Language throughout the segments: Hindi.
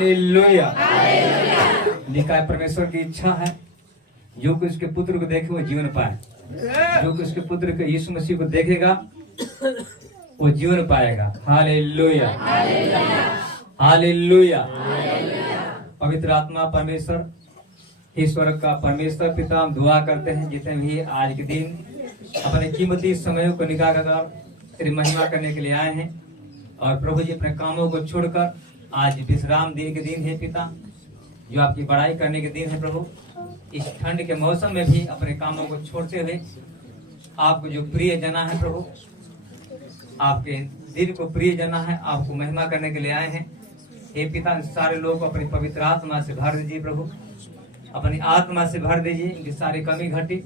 हालेलुया। लिखा है परमेश्वर की इच्छा है जो कि उसके पुत्र को देखे वो जीवन पाए, जो कि उसके पुत्र को यीशु मसीह को देखेगा वो जीवन पाएगा। Hallelujah, hallelujah. पवित्र आत्मा परमेश्वर, ईश्वर का परमेश्वर पिता, हम दुआ करते हैं जितने भी आज के दिन अपने कीमती समयों को निकाल कर तेरी महिमा करने के लिए आए हैं, और प्रभु जी अपने कामों को छोड़कर आज विश्राम दिन के दिन है पिता, जो आपकी बड़ाई करने के दिन है प्रभु। इस ठंड के मौसम में भी अपने कामों को छोड़ते हुए आपको जो प्रिय जना है प्रभु, आपके दिल को प्रिय जना है, आपको महिमा करने के लिए आए हैं। हे पिता, सारे लोग को अपनी पवित्र आत्मा से भर दीजिए प्रभु, अपनी आत्मा से भर दीजिए। इनकी सारी कमी घटी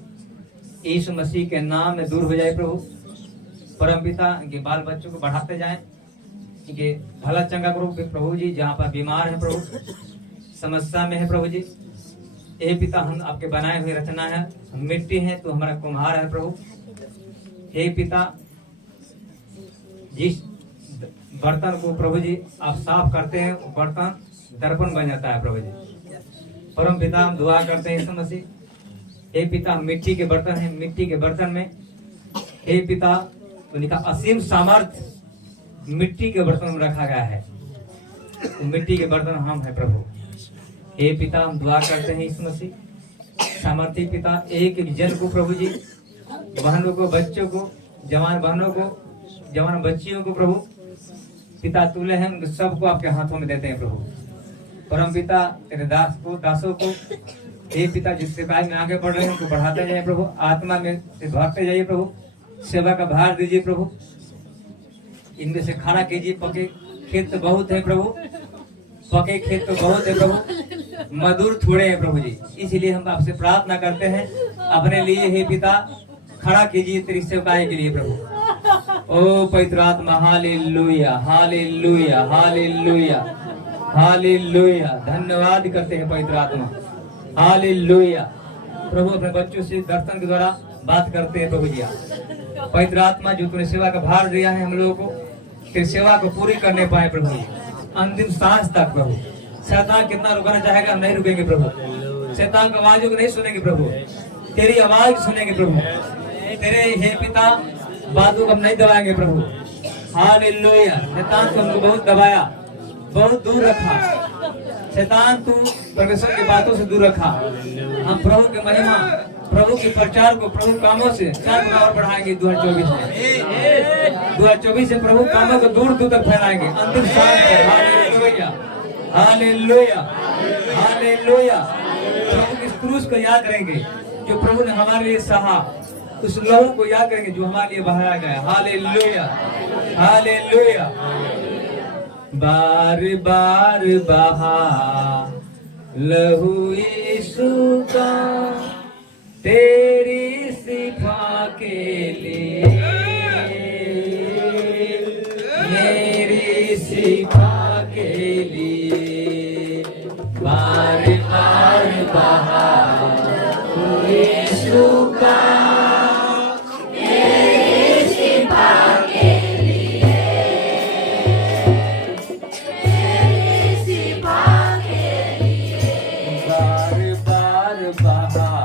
यीशु मसीह के नाम में दूर हो जाए प्रभु। परम पिता, इनके बाल बच्चों को बढ़ाते जाएं, इनके भला चंगा करो प्रभु जी। जहाँ पर बीमार है प्रभु, समस्या में है प्रभु जी, हे पिता, हम आपके बनाए हुए रचना है, हम मिट्टी है, तो हमारा कुम्हार है प्रभु। हे पिता, जिस बर्तन को प्रभु जी आप साफ करते हैं वो बर्तन दर्पण बन जाता है प्रभु जी। परम पिता, हम दुआ करते हैं यीशु मसीह, हे पिता, हम मिट्टी के बर्तन हैं, मिट्टी के बर्तन में हे पिता उनका असीम सामर्थ्य मिट्टी के बर्तन में रखा गया है, तो मिट्टी के बर्तन हम है प्रभु। हे पिता, हम दुआ करते हैं यीशु मसीह, सामर्थी पिता, एक एक जन को प्रभु जी, बहनों को, बच्चों को, जवान बहनों को, जवान बच्चियों को प्रभु पिता तुले हैं, उन सबको आपके हाथों में देते हैं प्रभु। परम पिता, तेरे दास को, दासों को हे पिता, जिस सेवाई में आगे बढ़ रहे हैं उनको बढ़ाते जाइए प्रभु, आत्मा में से भरते जाइए प्रभु, सेवा का भार दीजिए प्रभु। इनमें से खड़ा कीजिए, पके खेत तो बहुत है प्रभु, पके खेत तो बहुत है प्रभु, मजदूर थोड़े हैं प्रभु जी। इसलिए हम आपसे प्रार्थना करते हैं अपने लिए, हे पिता, खड़ा कीजिए तेरी सेवकाई के लिए प्रभु। ओ पवित्र आत्मा, हालेलुया, हालेलुया, हालेलुया, हालेलुया। धन्यवाद करते हैं पवित्र आत्मा, हालेलुया। प्रभु अपने बच्चों से दर्शन के द्वारा बात करते हैं प्रभु जी। पवित्र आत्मा, जो तूने सेवा का भार दिया है हम लोगों को, तेरी सेवा को पूरी करने पाए प्रभु जी, अंतिम सांस तक प्रभु। शैतान कितना रुकना चाहेगा, हम नहीं रुकेंगे प्रभु। शैतान की आवाजों को नहीं सुनेंगे प्रभु, तेरी आवाज सुनेंगे प्रभु। तेरे हे पिता बातों को हम नहीं दबाएंगे प्रभु। हालेलुया। शैतान को हमको बहुत दबाया, बहुत दूर रखा। शैतान तू परमेश्वर की बातों से दूर रखा। हम प्रभु की महिमा, प्रभु के प्रचार को प्रभु कामों से 4 गुना और बढ़ाएंगे 2024 में। 2024 से प्रभु कामों को दूर दूर तक फैलाएंगे, अंतिम सांस तक। हालेलुया, हालेलुया, हालेलुया। प्रभु की क्रूस को याद करेंगे जो प्रभु ने हमारे लिए सहा, उस लहू को याद करेंगे जो हमारे लिए बहाया गया। Hallelujah, hallelujah. बार बार बहा लहू यीशु का तेरी सिफा के लिए, मेरी सिफा के लिए। बार बार बहा यीशु का तेरी सिफा के लिए, मेरी सिफा के लिए। बार बार बहा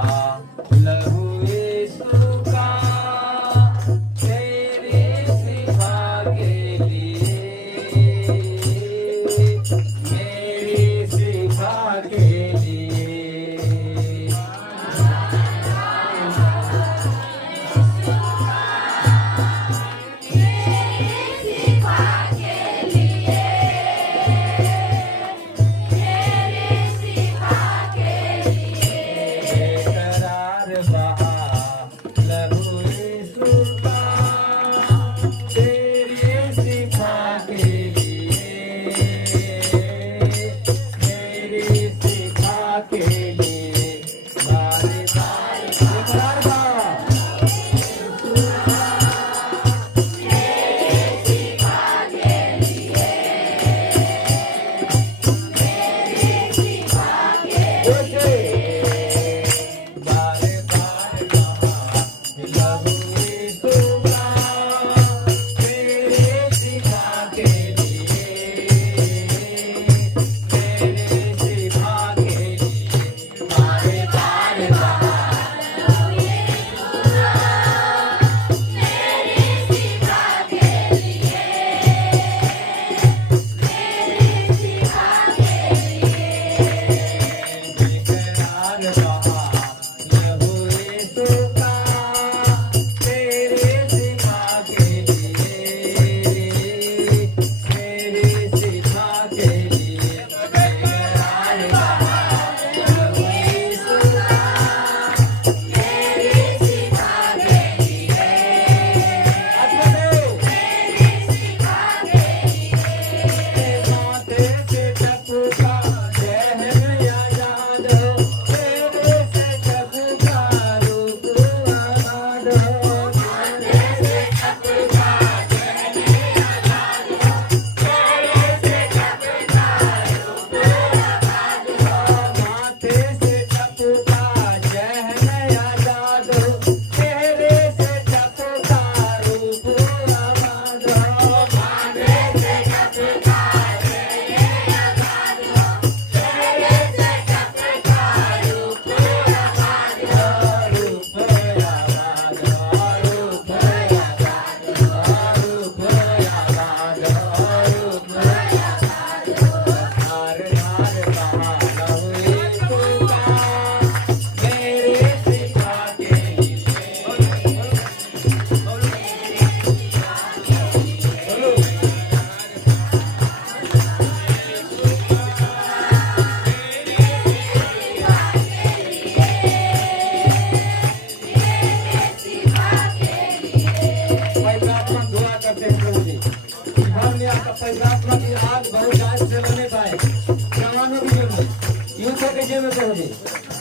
लीजिए मैं प्रभु जी।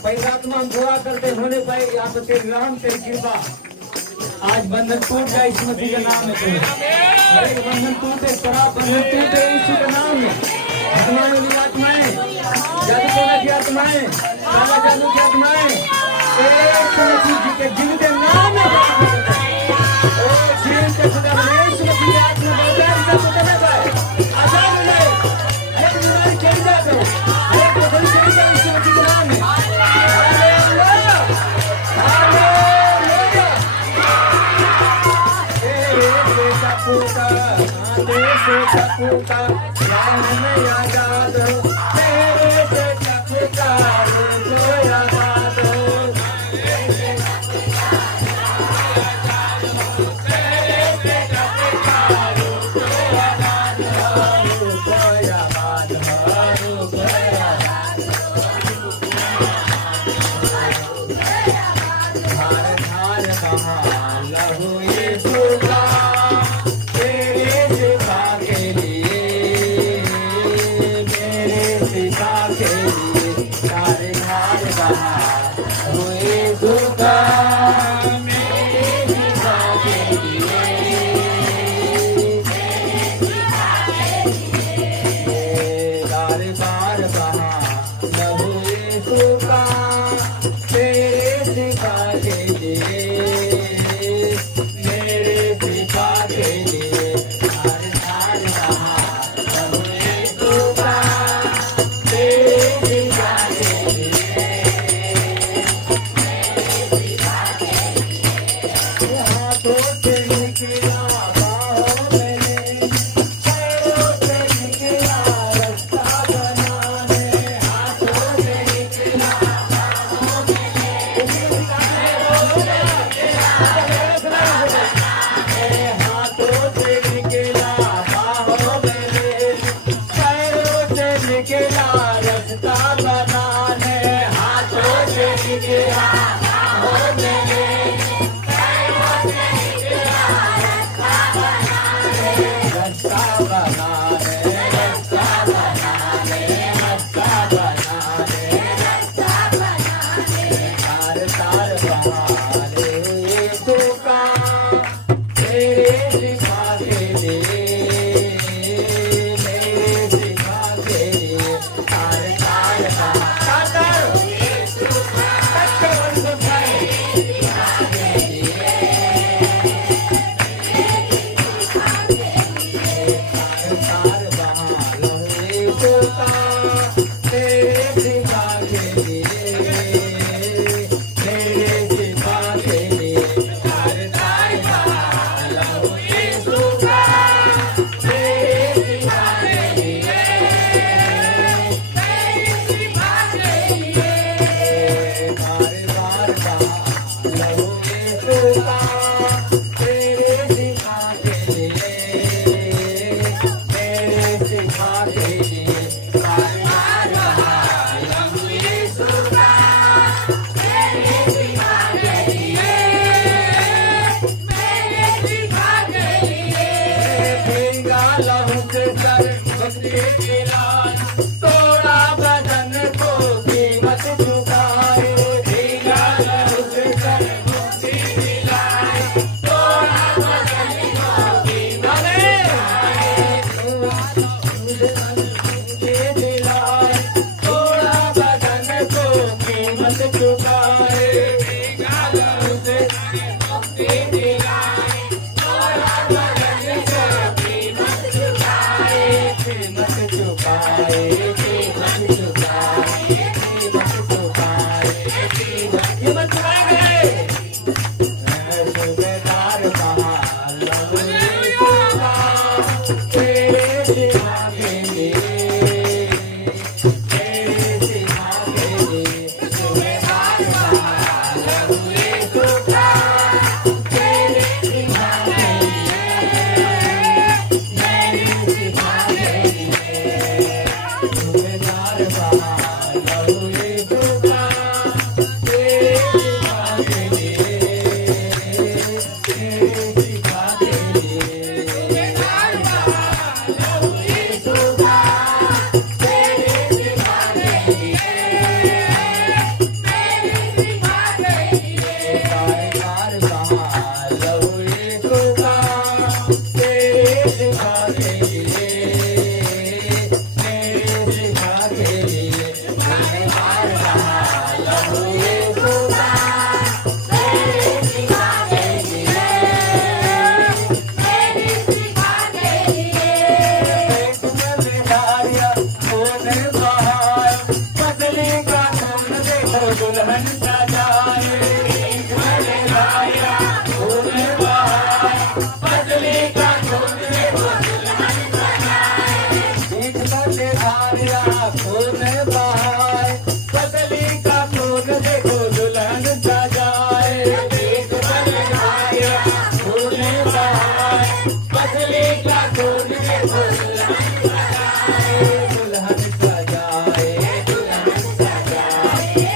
पवित्रात्मा हम दुआ करते होने पाए यहाँ पर तेरी रहम तेरी कृपा आज बंधन टूट जाए इस मसीह के नाम में प्रभु। हर एक बंधन टूटे, शराब बंधन टूटे यीशु के नाम में। आत्माएं उन्हीं आत्माएं, जादू टोना की आत्माएं, काला जादू की आत्माएं यीशु मसीह जी के जीवित नाम में ओ जीवित के खुदा यीशु मसीह के आत्मा बलिदान का करना पाए आजाद हो जाए। हर बीमारी चली जाए प्रभु, हर प्रॉब्लम चली जाए यीशु मसीह के नाम में। Hallelujah hallelujah. बेटा पुता बेटा पुता ज्ञान में आजाद हो, तेरे बेटा पुता को आजाद हो। बहाए, पतली का धूम देखो दुल्हन सजाए। भीख भरे धारिया खून बहाए, पतली का धूम देखो दुल्हन सजाए। भीख भरे धारिया खून बहाए, पतली का खून देखो दुल्हन सजाए। भीख भरे धारिया खून बहाए, पतली का खून देखो दुल्हन सजाए। दुल्हन सजाए, दुल्हन सजाए,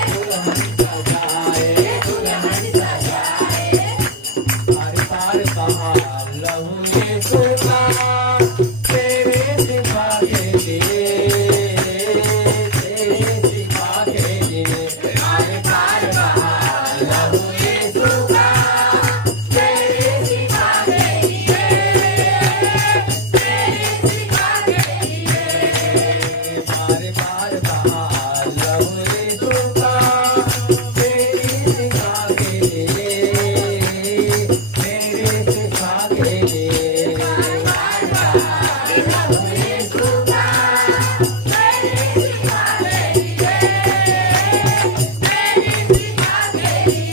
दुल्हन सजाए, दुल्हन सजाए। हर पार बहा लहू यीशु का, तेरे सिवा के लिए, तेरे सिवा के लिए। हर पार बहा लहू यीशु का, तेरे सिवा के लिए, तेरे सिवा के लिए। बार बार बहा लहू यीशु का, तेरे सिवा के लिए, तेरे सिवा के लिए। बार बार लहू यीशु का, तेरे सिवा के लिए, तेरे सिवा के लिए।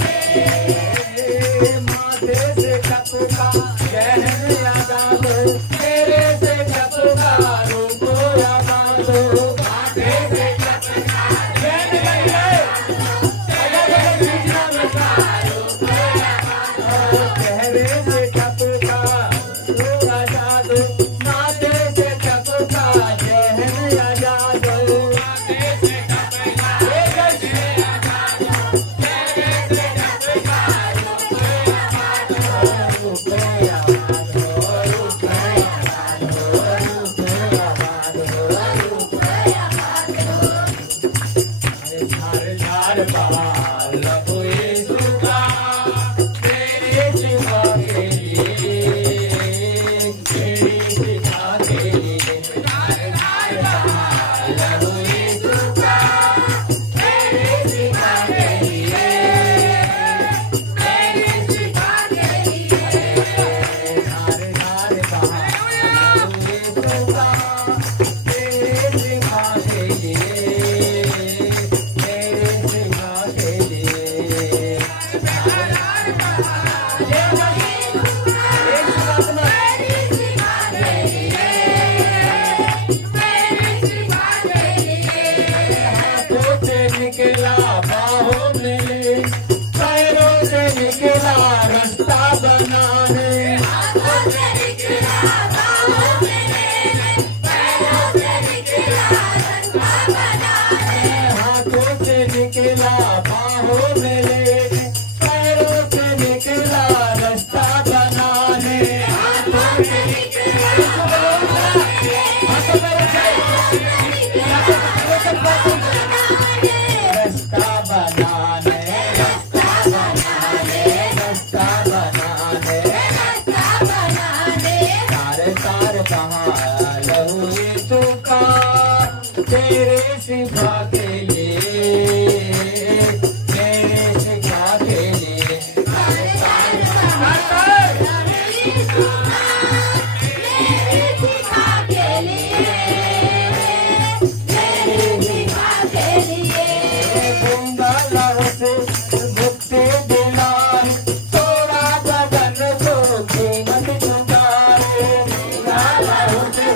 माथे से टपका गहन लगा दो, तेरे से टपका रूपो लगा दो। माथे से टपका गहन लगा दो, चेहरे से टपका रूप लगा दो। माथे से टपका गहन लगा दो, माथे से टपका गहन लगा दो। चेहरे से टपका रूप लगा दो, रूप लगा दो, रूप लगा दो, रूप लगा दो, रूप लगा दो। झार झार बहा लहू यीशु का, तेरे सिवा के लिए, तेरे सिवा के लिए। झार झार बहा लहू यीशु का, तेरे सिवा के लिए, तेरे सिवा के लिए। झार झार बहा लहू यीशु का, तेरे सिवा के लिए, तेरे सिवा के लिए। हाथों से निकला बाहों में ले, पैरों से निकला रास्ता बनाने। हाथों से निकला बाहों में ले, पैरों से निकला रास्ता बनाने। हाथों से निकला बाहों में ले, पैरों से निकला रास्ता बनाने। हाथों से निकला बाहों में ले, हाथों में रास्ता बनाने, रास्ता बनाने, रास्ता बनाने, रास्ता बनाने। तार तार बहा लहू यीशु का, तेरे सिवा के लिए, तेरे सिवा के लिए। तार तार बहा लहू यीशु का, तेरे सिवा के लिए, तेरे सिवा के लिए। गंगा लहू से मुक्ति दिलाए, तोड़ा बदन को कीमत चुकाए। गंगा लहू से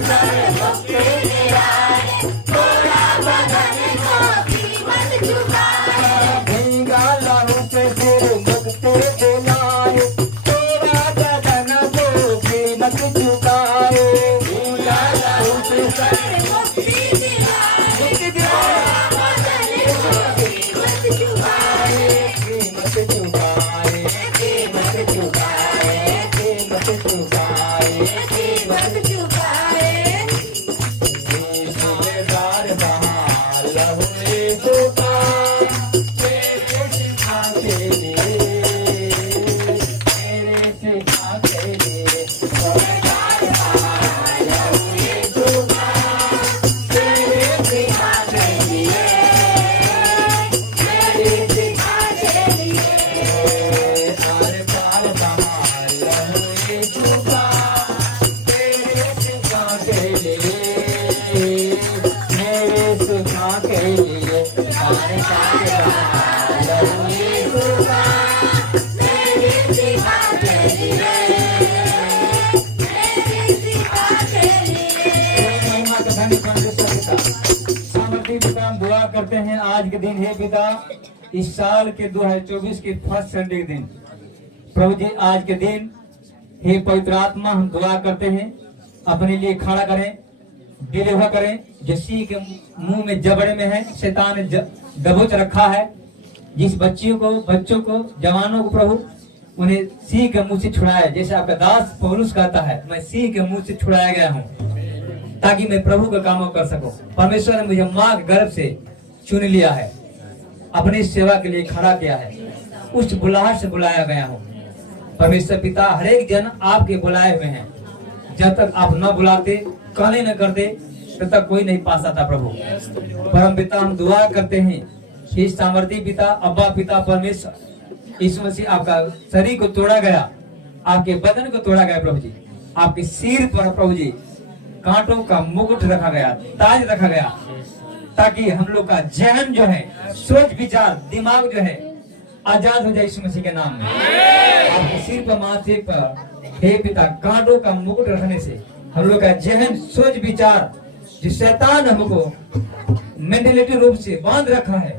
मुक्ति दिलाए, तोड़ा बदन को कीमत चुकाए। गंगा लहू से मुक्ति दिलाए, तोड़ा बदन को कीमत चुकाए। गंगा लहू से मुक्ति दिलाए, कीमत चुकाए, कीमत चुकाए, कीमत चुकाए, कीमत चुकाए। सूबेदार बहा लहू यीशु का, तेरे सिवा के लिए, तेरे सिवा के लिए। सूबेदार बहा लहू यीशु का, तेरे सिवा के लिए, तेरे सिवा के लिए। हर पार बहा लहू यीशु का, तेरे सिवा के लिए, मेरे सिवा क्षमा के लिए हमारे साथ लहू यीशु का मेरी सिवा के लिए महिमा का धनी परमेश्वर पिता सामर्थी पिता हम दुआ करते हैं आज के दिन हे पिता इस साल के 2024 के फर्स्ट संडे के दिन प्रभु जी आज के दिन हे पवित्र आत्मा हम दुआ करते हैं अपने लिए खड़ा करें डिलीवर करें जो सी के मुंह में जबड़े में है शैतान ने दबोच रखा है जिस बच्चों को जवानों को प्रभु उन्हें सी के मुंह से छुड़ाया जैसे आपका दास पौलुस कहता है मैं सी के मुंह से छुड़ाया गया हूँ ताकि मैं प्रभु का काम कर सकूं। परमेश्वर ने मुझे मां के गर्भ से चुन लिया है अपनी सेवा के लिए खड़ा किया है उस बुलाहट से बुलाया गया हूँ। परमेश्वर पिता हर एक जन आपके बुलाए हुए हैं जब तक आप न बुलाते कहने न करते तब तक कोई नहीं पा सकता प्रभु। परम पिता हम दुआ करते हैं कि सामर्थी पिता अब्बा पिता परमेश्वर यीशु मसीह आपका शरीर को तोड़ा गया आपके बदन को तोड़ा गया प्रभु जी आपके सिर पर प्रभु जी कांटों का मुकुट रखा गया ताज रखा गया ताकि हम लोग का जहन जो है सोच विचार दिमाग जो है आजाद हो जाए यीशु मसीह के नाम में। आपके सिर पर माथे पर हे पिता कांटों का मुकुट रखने से हम लोग का जहन सोच विचार जो शैतान हमको मेंटलिटी रूप से बांध रखा है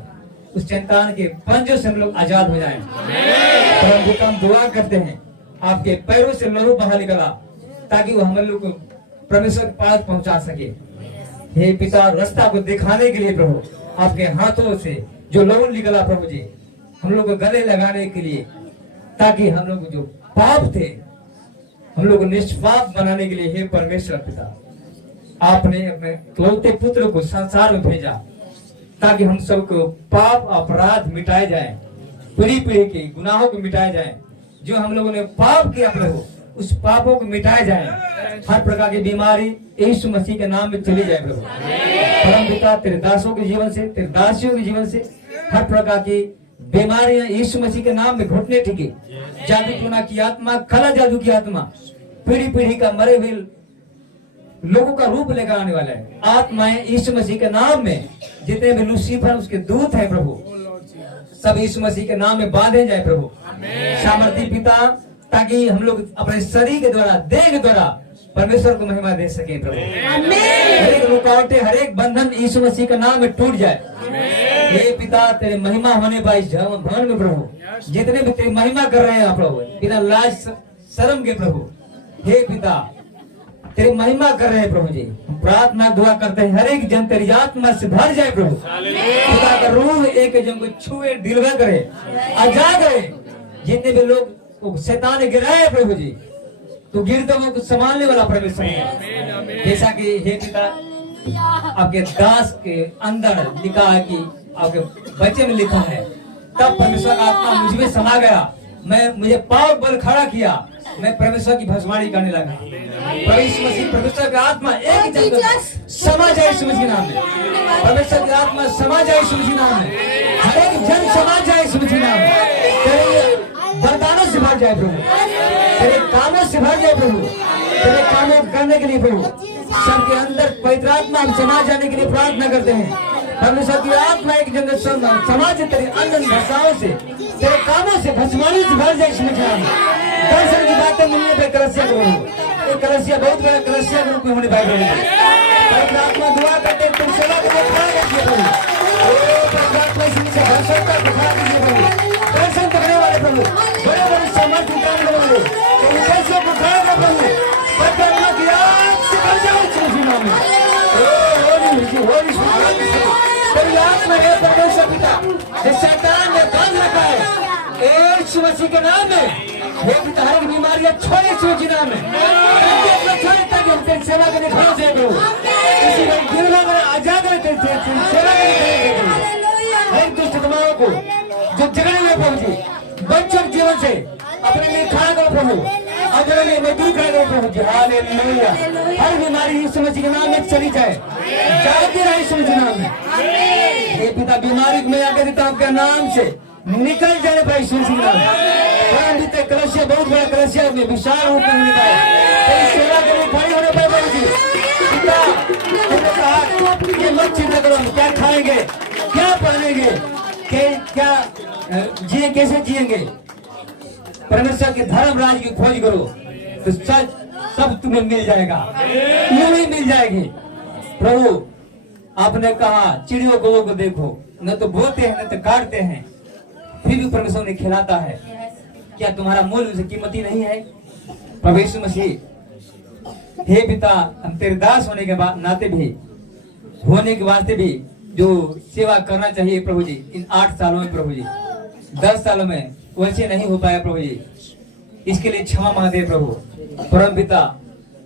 उस शैतान के पंजों से हम लोग आजाद हो जाएं। परंतु हम दुआ करते हैं आपके पैरों से लहू बाहर निकला ताकि वो हम लोग को परमेश्वर के पास पहुंचा सके। हे पिता रास्ता को दिखाने के लिए प्रभु आपके हाथों से जो लहू निकला प्रभु जी हम लोग को गले लगाने के लिए ताकि हम लोग जो पाप थे हम लोग को निष्पाप बनाने के लिए हे परमेश्वर पिता आपने अपने इकलौते पुत्र को संसार में भेजा ताकि हम सबको पाप अपराध मिटाए जाए पीढ़ी पीढ़ी के गुनाहों को मिटाए जाए जो हम लोगों ने पाप किया प्रभु उस पापों को मिटाए जाए हर प्रकार की बीमारी यीशु मसीह के नाम में चली जाए प्रभु। परम पिता तेरे दासों के जीवन से तेरे दासियों के जीवन से हर प्रकार की बीमारियां यीशु मसीह के नाम में घुटने टिके जादू टोना की आत्मा काला जादू की आत्मा पीढ़ी पीढ़ी का मरे हुए लोगों का रूप लेकर आने वाला है आत्माएं यीशु मसीह के नाम में जितने भी लूसीफर उसके दूत है प्रभु सब यीशु मसीह के नाम में बांधे जाए प्रभु। सामर्थी पिता ताकि हम लोग अपने शरीर के द्वारा देह के द्वारा परमेश्वर को महिमा दे सके प्रभु। हर एक रुकावटें हर एक बंधन यीशु मसीह का नाम में टूट जाए। हे पिता तेरे महिमा होने पाए भवन में प्रभु जितने भी तेरी महिमा कर रहे हैं प्रभु बिना लाज शर्म के प्रभु हे पिता तेरी महिमा कर रहे हैं प्रभु जी प्रार्थना दुआ करते हैं हर एक जन तेरी आत्मा से भर जाए प्रभु पिता का रूह एक जन को छुए दिलवा करे आजाद करे जितने भी लोग शैतान ने गिराए प्रभु जी तो गिरते को संभालने वाला परमेश्वर है जैसा कि हे पिता आपके दास के अंदर लिखा है कि आपके बच्चे में लिखा है तब परमेश्वर का आत्मा मुझ में समा गया मुझे पाव बल खड़ा किया मैं परमेश्वर की भविष्यवाणी करने लगा परमेश्वर का आत्मा एक जन समा जाए यीशु मसीह नाम में परमेश्वर की आत्मा समा जाए यीशु मसीह नाम में हर एक जन समा जाए यीशु मसीह नाम में तेरे वरदानों से भर जाए प्रभु तेरे कामों से भर जाए प्रभु तेरे कामों करने के लिए प्रभु सबके अंदर पवित्र आत्मा हम समा जाने के लिए प्रार्थना करते हैं परमेश्वर की आत्मा एक जगह समाज से तेरे अंदर भाषाओं से तेरे कामों से भस्मानी से भर जाए इसमें दर्शन की बातें मिलने पर कलसिया को एक कलसिया बहुत बड़ा कलसिया के रूप में होने पाए पवित्र आत्मा दुआ करते तुम सेवा को खड़ा कीजिए प्रभु पवित्र आत्मा से दर्शन का खड़ा कीजिए प्रभु दर्शन करने वाले प्रभु बड़े बड़े सामर्थ्य उठाने वाले उद्देश्यों को खड़ा कर प्रभु पवित्र आत्मा की आग से भर जाओ यीशु नाम में तेरी आत्मा है परमेश्वर पिता जिस शैतान ने बांध रखा है यीशु मसीह के नाम में हे पिता हर बीमारियां छोड़े यीशु मसीह नाम में छोड़े ताकि हम तेरी सेवा करने खड़े से प्रभु किसी को गिरना करे आजाद करे तेरी सेवा करने हर दुष्ट दिमागों को जो झगड़े हुए प्रभु जी बच्चों के जीवन से अपने लिए खड़ा करो प्रभु अपने लिए मजदूर खड़ा करो प्रभु जी हालेलुया हर बीमारी यीशु मसीह के नाम में चली जाए जाती रहे यीशु मसीह नाम में हे पिता बीमारी में आकर देता आपके नाम से निकल जाने पर यीशु मसीह नाम परंतु कलसिया बहुत बड़ा कलसिया में विशाल रूप में होने पाए तेरी सेवा के लिए खड़ी होने पाए प्रभु जी पिता, तुमने कहा ये मत चिंता करो, हम क्या खाएंगे, क्या पहनेंगे, क्या जिए, कैसे जिएंगे। परमेश्वर के धर्म राज की खोज करो तो सच सब तुम्हें मिल जाएगा, यूं ही मिल जाएगी। प्रभु आपने कहा चिड़ियों को देखो, न तो बोते हैं न तो काटते हैं, फिर भी परमेश्वर ने खिलाता है। क्या तुम्हारा मूल्य उसे कीमती नहीं है? प्रभु यीशु मसीह, हे पिता, हम तेरे दास होने के बाद नाते भी, होने के वास्ते भी जो सेवा करना चाहिए प्रभु जी, इन 8 सालों में प्रभु जी, 10 सालों में वैसे नहीं हो पाया प्रभु जी, इसके लिए क्षमा मांगते हैं प्रभु। परम पिता,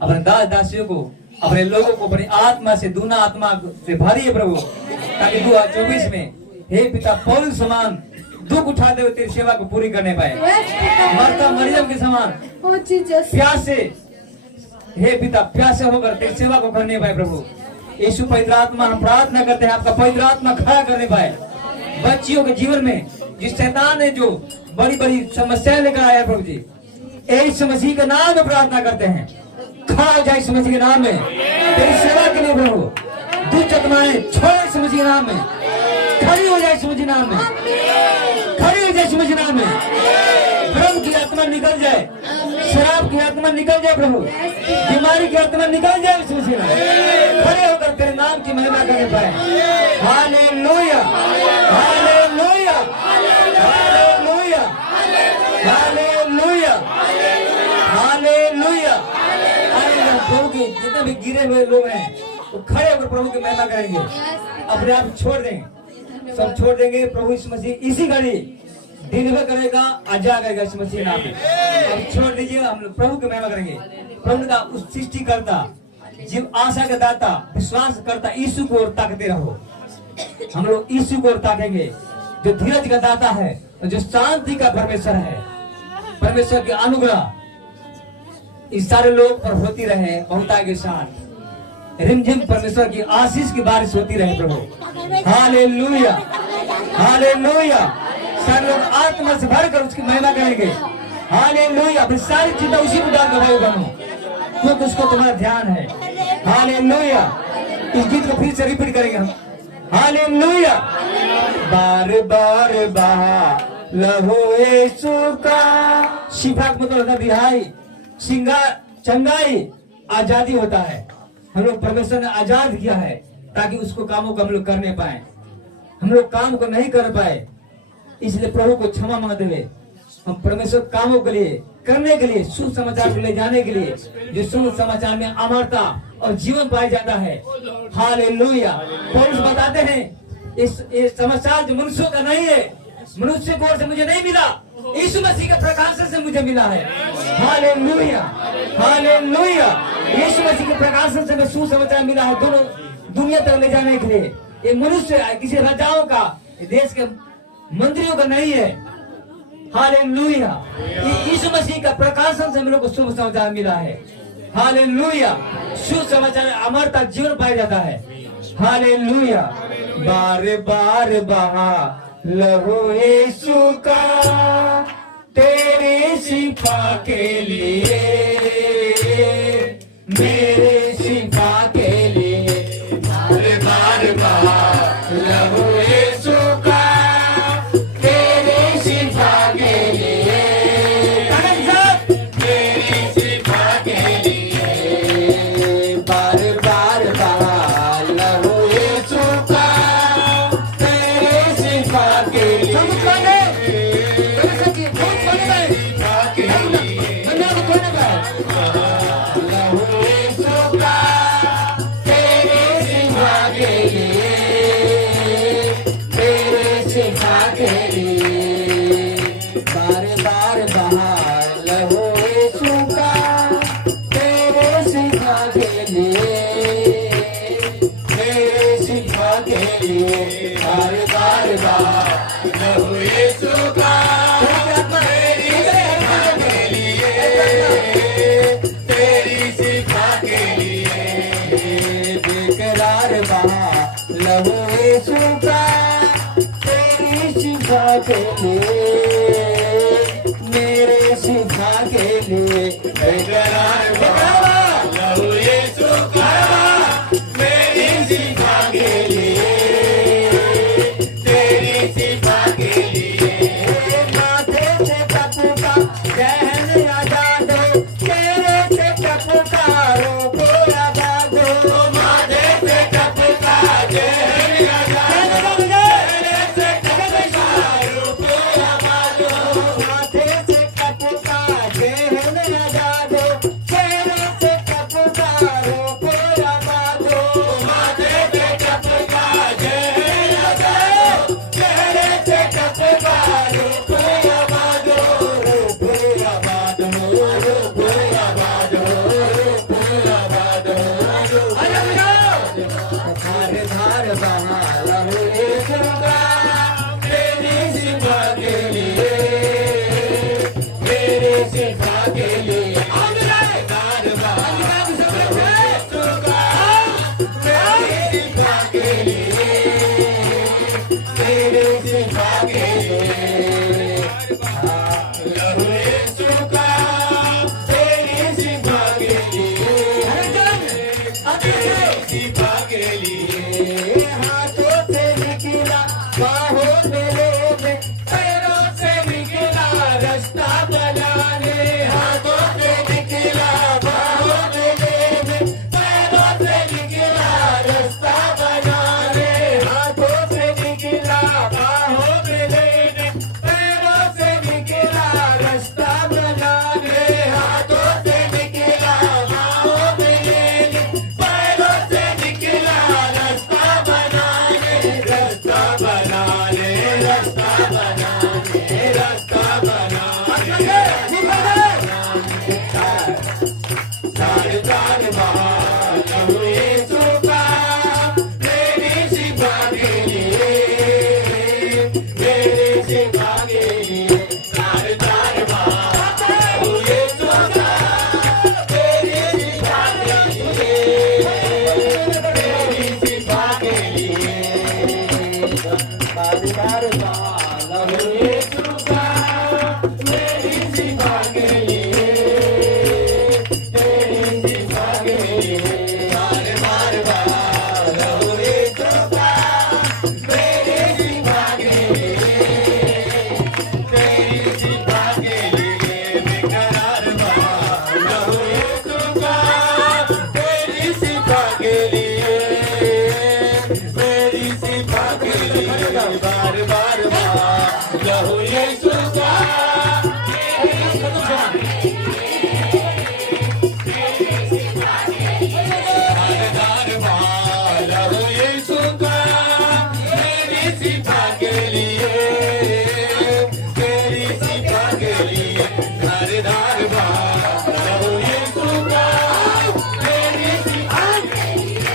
अपने दास दासियों को, अपने लोगों को अपनी आत्मा से, दूना आत्मा से भरिए प्रभु, ताकि 2024 में हे पिता पौल समान दुख उठाते हुए तेरी सेवा को पूरी करने पाए, मार्था मरियम के समान प्यासे, हे पिता प्यासे होकर तेरी सेवा को करने पाए प्रभु। यीशु पवित्र आत्मा, हम प्रार्थना करते हैं आपका पवित्र आत्मा खड़ा करने पाए बच्चियों के जीवन में, जिस शैतान ने जो बड़ी बड़ी समस्याएं लेकर आया प्रभु जी, यीशु मसीह के नाम में प्रार्थना करते हैं, खड़ा हो जाए यीशु मसीह के नाम में तेरी सेवा के लिए प्रभु। दुष्ट आत्माएं छोड़ यीशु मसीह के नाम में, खड़ी हो जाए यीशु मसीह नाम में, खड़ी हो जाए यीशु मसीह नाम में। भ्रम की आत्मा निकल जाए, शराब की आत्मा निकल जाए प्रभु, बीमारी की आत्मा निकल जाए यीशु मसीह नाम, खड़े होकर तेरे नाम की महिमा करने पाए। हालेलुया, हालेलुया, हालेलुया, हालेलुया, हालेलुया। प्रभु के जितने भी गिरे हुए लोग हैं वो खड़े होकर प्रभु की महिमा करेंगे, अपने आप छोड़ देंगे, सब छोड़ देंगे। प्रभु यीशु मसीह इसी घड़ी डिलीवर करेगा, आजा करेगा यीशु मसीह नाम में। अब छोड़ दीजिए, हम लोग प्रभु की महिमा करेंगे। प्रभु का उस सृष्टि करता, जीव आशा का दाता, विश्वास करता यीशु को और ताकते रहो। हम लोग यीशु को और ताकेंगे, जो धीरज का दाता है और जो शांति का परमेश्वर है। परमेश्वर के अनुग्रह इस सारे लोग पर होती रहे बहुता के साथ, रिमझिम परमेश्वर की आशीष की बारिश होती रहे प्रभु। Hallelujah, hallelujah. सारे लोग आत्मा से भरकर उसकी महिमा करेंगे। हालेलुया। अपनी सारी चिंता उसी को डाल दो बनो, क्योंकि उसको तुम्हारा ध्यान है। हालेलुया। इस गीत को फिर से रिपीट करेंगे हम। हालेलुया। बार बार बहा लहू यीशु का, शिफा मतलब रिहाई, सिंगार, चंगाई, आजादी होता है। हम लोग परमेश्वर ने आजाद किया है ताकि उसको कामों को हम लोग करने पाए। हम लोग काम को नहीं कर पाए, इसलिए प्रभु को क्षमा मांगते हुए हम परमेश्वर कामों के लिए, करने के लिए, सुसमाचार को ले जाने के लिए, जो सुसमाचार में अमरता और जीवन पाया जाता है। हालेलुया। पौलुस बताते हैं इस समाचार जो मनुष्यों का नहीं है, मनुष्य की ओर से मुझे नहीं मिला, यीशु मसीह के प्रकाश से मुझे मिला है। Hallelujah, hallelujah. यीशु मसीह के प्रकाश से मैं सुसमाचार मिला है दोनों दुनिया तक ले जाने के लिए। ये मनुष्य किसी राजाओं का, देश के मंत्रियों का नहीं है। हालेलुया। यीशु मसीह का प्रकाशन से हम लोग को शुभ समाचार मिला है। हालेलुया। शुभ समाचार अमरता जीवन पाया जाता है। हालेलुया। बार बार बहा लहू यीशु का तेरे शिफा के लिए, मेरे शिफा के लिए। बार बार बहा लहू यीशु का तेरे शिफा के लिए, मेरे शिफा के लिए। बार बार बहा लहू यीशु का तेरे शिफा के लिए। लहू यीशु का तेरी शिफा के लिए, मेरे शिफा के लिए। बेकरार बहा लहू यीशु का बार बार लहू यीशु का मेरी सिफा के लिए, तेरी सिफा के लिए। बार बार लहू यीशु का मेरी सिफा के लिए, तेरी सिफा के लिए। बेकरार लहू यीशु का तेरी सिफा के लिए, मेरी सिफा के लिए। बार बार लहू यीशु का लहू यीशु का मेरी सिफा के लिए, तेरी सिफा के लिए। धारदार लहू यीशु का मेरी सिफा के लिए,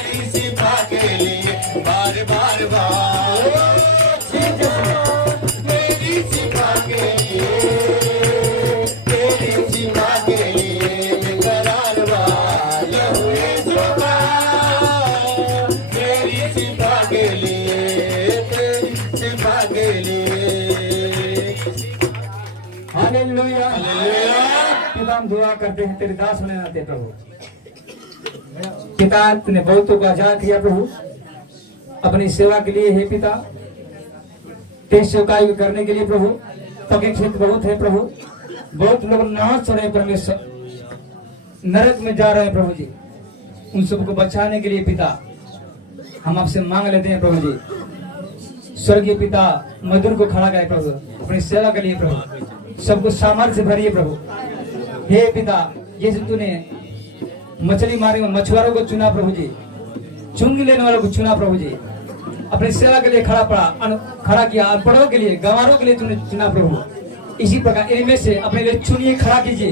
निकला हालेलुया। पिता हम दुआ करते हैं तेरे दास होने नाते प्रभु, पिता तूने बहुतों को आजाद किया प्रभु अपनी सेवा के लिए। हे पिता तेरी सेवकाई को करने के लिए प्रभु, पके खेत बहुत है प्रभु, बहुत लोग नाश हो रहे हैं परमेश्वर, नरक में जा रहे हैं प्रभु जी, उन सबको बचाने के लिए पिता हम आपसे मांग लेते हैं प्रभु जी। स्वर्गीय पिता मधुर को खड़ा करे प्रभु अपनी सेवा के लिए प्रभु, सबको सामर्थ्य भरिए प्रभु। हे पिता जैसे तूने मछली मारे में मछुआरों को चुना प्रभु जी, चुंगी लेने वालों को चुना प्रभु जी, अपनी सेवा के लिए खड़ा किया, अनपढ़ों के लिए, गंवारों के लिए तूने चुना प्रभु। इसी प्रकार इनमें से अपने लिए चुनिए, खड़ा कीजिए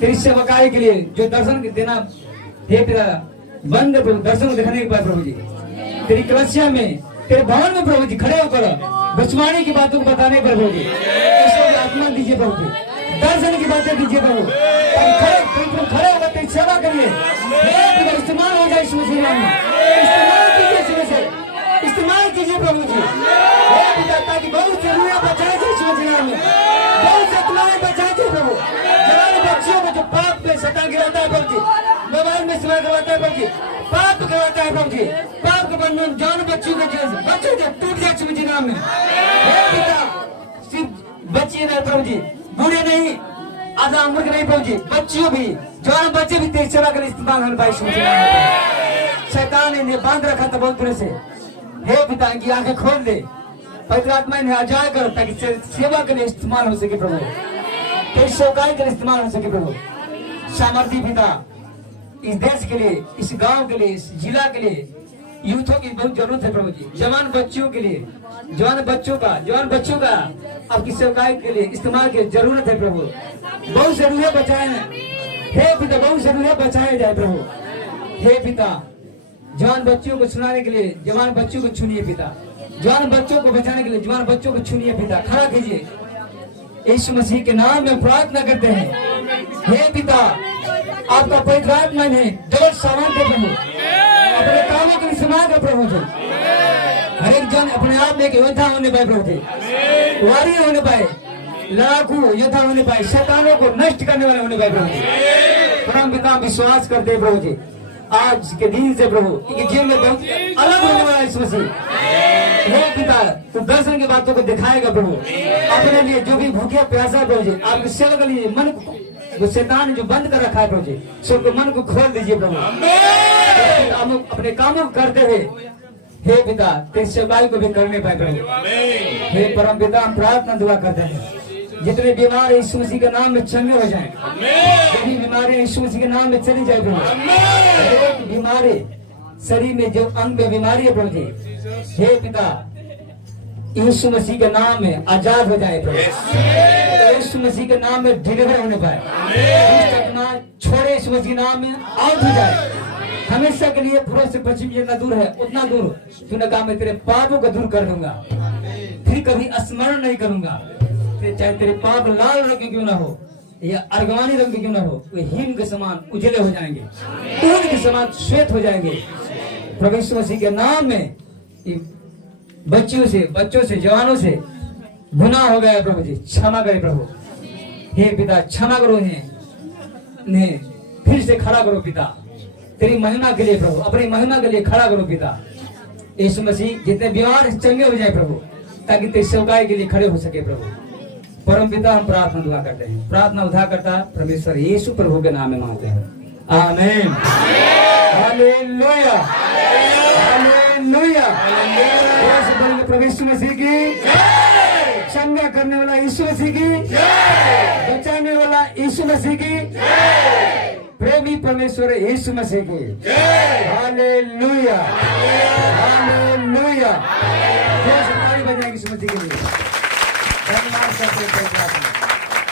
तेरी सेवकाई के लिए, जो दर्शन देना हे पिता बंद प्रभु, दर्शन दिखाने के बाद प्रभु जी तेरी कलसिया में, तेरे भवन में प्रभु जी खड़े होकर भविष्यवाणी की बातों को बताने पर प्रभु जी आत्मा दीजिए प्रभु जी, दर्शन की बातें दीजिए प्रभु, खड़े होकर तेरी सेवा करिए, इस्तेमाल हो जाए इस मसीह में, इस्तेमाल कीजिए इसमें से, इस्तेमाल कीजिए प्रभु जी। हे पिता ताकि बहुत से रूह बचाए जाए इस मसीह में, बहुत से आत्माएं बचाए जाए प्रभु, जवान बच्चियों को जो पाप में सता गिराता है प्रभु जी, मोबाइल में सेवा करवाता है प्रभु जी, पाप करवाता है प्रभु जी, पाप के बंधन जान बच्चों के बच्चे जब टूट जाए इस मसीह नाम में। हे पिता सिर्फ बच्चे नहीं प्रभु जी, बूढ़े नहीं, आधा उम्र के नहीं प्रभु जी, बच्चियों भी, जवान बच्चे भी तेरी सेवा के लिए इस्तेमाल होने पाए। शैतान ने बांध रखा था बहुत तरह से, हे पिता इनकी आंखें खोल दे, पवित्र आत्मा इन्हें आजाद कर ताकि सेवा के लिए इस्तेमाल हो सके प्रभु, तेरी सेवकाई के लिए इस्तेमाल हो सके प्रभु। सामर्थ्य पिता इस देश के लिए, इस गांव के लिए, इस जिला के लिए यूथों की बहुत जरूरत है प्रभु जी, जवान बच्चियों के लिए, जवान बच्चों का आपकी सेवकाई के लिए इस्तेमाल की जरूरत है प्रभु। बहुत जरूरी है बचाए, हे पिता बहुत जरूरी है बचाए जाए प्रभु। हे पिता जवान बच्चियों को सुनाने के लिए जवान बच्चों को चुनिए पिता, जवान बच्चों को बचाने के लिए जवान बच्चों को चुनिए पिता, खड़ा कीजिए यीशु मसीह के नाम में प्रार्थना करते हैं। हे पिता आपका पवित्र आत्मा ने डबल सामान दे प्रभु, अपने कामों के लिए इस्तेमाल कर प्रभु जी, हर एक जन अपने आप में एक योद्धा होने पाए प्रभु जी, वारी होने पाए, लड़ाकू योद्धा होने पाए, शैतानों को नष्ट करने वाले होने पाए प्रभु जी। परम पिता विश्वास करते प्रभु जी आज के दिन से प्रभु इनके जीवन में बहुत अलग होने वाला है इस मसीह। हे पिता तू दर्शन की बातों को दिखाएगा प्रभु, अपने लिए जो भी भूखे प्यासा प्रभु जी, आपकी सेवा के लिए मन को वो शैतान ने जो बंद कर रखा है प्रभु जी, सबको मन को खोल दीजिए प्रभु, अपने कामों को करते हुए हे पिता तेरी सेवकाई को भी करने पाए प्रभु। हे परम पिता हम प्रार्थना दुआ करते हैं, जितने बीमार है यीशु मसीह के नाम में चंगे हो जाएं, जितनी बीमारी यीशु मसीह के नाम में चली जाए प्रभु। बीमारी शरीर में जो अंग में बीमारी है प्रभु जी, हे पिता यीशु मसीह के नाम में आजाद हो जाए प्रभु, यीशु मसीह के नाम में डिलीवर होने पाए, छोड़े यीशु मसीह के नाम में आउट हो जाए हमेशा के लिए। पूर्व से पश्चिम जितना दूर है उतना दूर तूने कहा मैं तेरे पापों को दूर कर दूंगा, फिर कभी स्मरण नहीं करूंगा, चाहे तेरे पाप लाल रंग के क्यों ना हो या अर्गवानी रंग के क्यों ना हो, वे हिम के समान उजले हो जाएंगे, ऊन के समान श्वेत हो जाएंगे प्रभु यीशु मसीह के नाम में। बच्चों से जवानों से गुनाह हो गया प्रभु जी, क्षमा करे प्रभु। हे पिता क्षमा करो इन्हें फिर से खड़ा करो पिता, तेरी महिमा के लिए प्रभु, अपनी महिमा के लिए खड़ा करो पिता। यीशु मसीह जितने बीमार चंगे हो जाए प्रभु, ताकि तेरी सेवकाई के लिए खड़े हो सके प्रभु। परम पिता हम प्रार्थना दुआ करते हैं, प्रार्थना उद्धार करता परमेश्वर यीशु प्रभु के नाम में मांगते हैं, आमीन। हालेलुया हालेलुया। प्रभु यीशु मसीह की चंगा करने वाला यीशु मसीह की, बचाने वाला यीशु मसीह की, प्रेमी परमेश्वर यीशु मसीह की। Hallelujah hallelujah. ताली बजाएंगे यीशु मसीह के लिए। धन्यवाद।